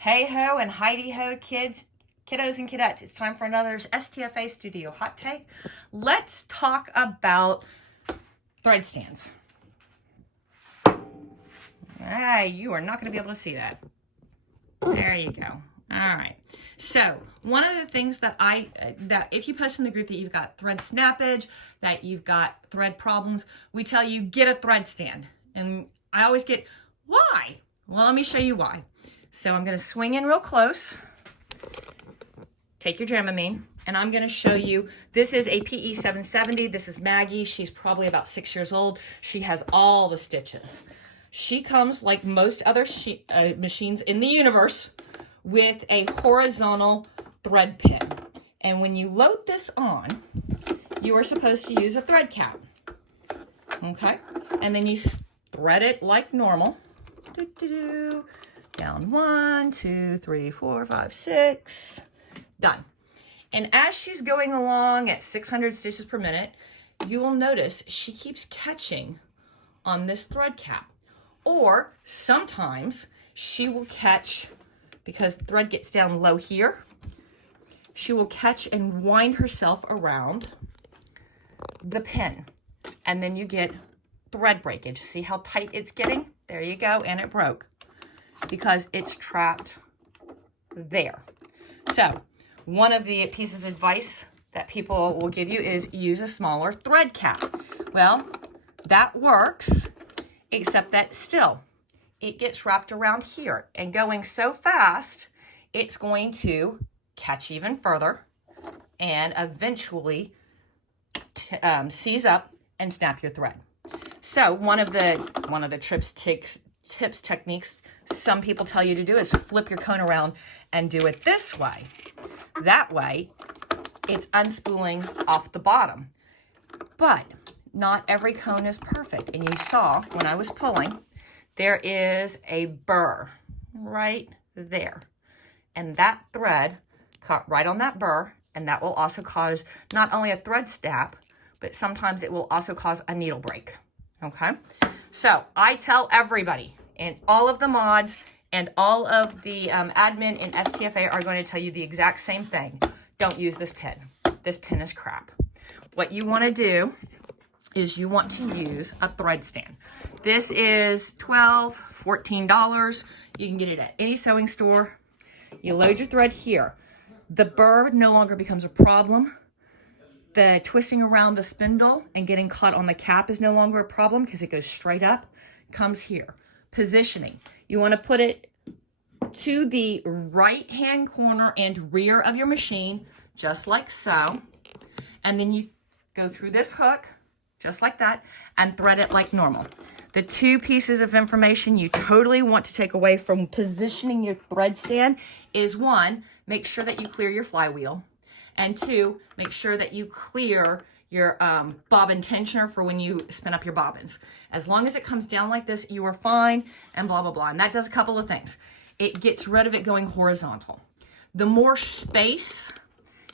Hey ho and Heidi ho, kids, kiddos and kidettes. It's time for another STFA Studio Hot Take. Let's talk about thread stands. You are not going to be able to see that. There you go. All right. So one of the things that if you post in the group that you've got thread snappage, that you've got thread problems, we tell you get a thread stand. And I always get, why? Well, let me show you why. So I'm going to swing in real close, take your Dramamine, and I'm going to show you, this is a PE 770. This is Maggie. She's probably about 6 years old. She has all the stitches. She comes, like most other machines in the universe, with a horizontal thread pin. And when you load this on, you are supposed to use a thread cap. Okay? And then you thread it like normal. Down 1, 2, 3, 4, 5, 6. Done. And as she's going along at 600 stitches per minute, you will notice she keeps catching on this thread cap. Or sometimes she will catch, because the thread gets down low here, she will catch and wind herself around the pin. And then you get thread breakage. See how tight it's getting? There you go, and it broke because it's trapped there. So one of the pieces of advice that people will give you is use a smaller thread cap. Well, that works, except that still it gets wrapped around here, and going so fast, it's going to catch even further and eventually seize up and snap your thread. So one of the tips, techniques some people tell you to do is flip your cone around and do it this way. That way, it's unspooling off the bottom. But not every cone is perfect. And you saw when I was pulling, there is a burr right there. And that thread caught right on that burr, and that will also cause not only a thread snap, but sometimes it will also cause a needle break. Okay? So I tell everybody, and all of the mods and all of the admin in STFA are going to tell you the exact same thing. Don't use this pin. This pin is crap. What you want to do is you want to use a thread stand. This is $12, $14. You can get it at any sewing store. You load your thread here. The burr no longer becomes a problem. The twisting around the spindle and getting caught on the cap is no longer a problem because it goes straight up, comes here. Positioning. You want to put it to the right-hand corner and rear of your machine, just like so. And then you go through this hook, just like that, and thread it like normal. The two pieces of information you totally want to take away from positioning your thread stand is, one, make sure that you clear your flywheel. And two, make sure that you clear your bobbin tensioner for when you spin up your bobbins. As long as it comes down like this, you are fine, and blah, blah, blah. And that does a couple of things. It gets rid of it going horizontal. The more space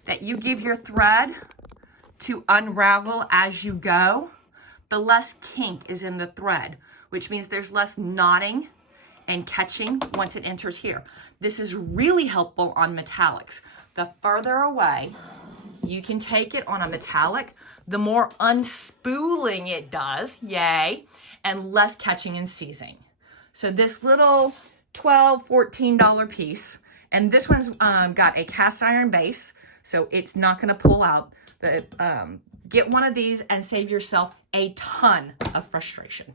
that you give your thread to unravel as you go, the less kink is in the thread, which means there's less knotting and catching once it enters here. This is really helpful on metallics. The further away you can take it on a metallic, the more unspooling it does, yay, and less catching and seizing. So this little $12, $14 piece, and this one's got a cast iron base, so it's not gonna pull out. Get one of these and save yourself a ton of frustration.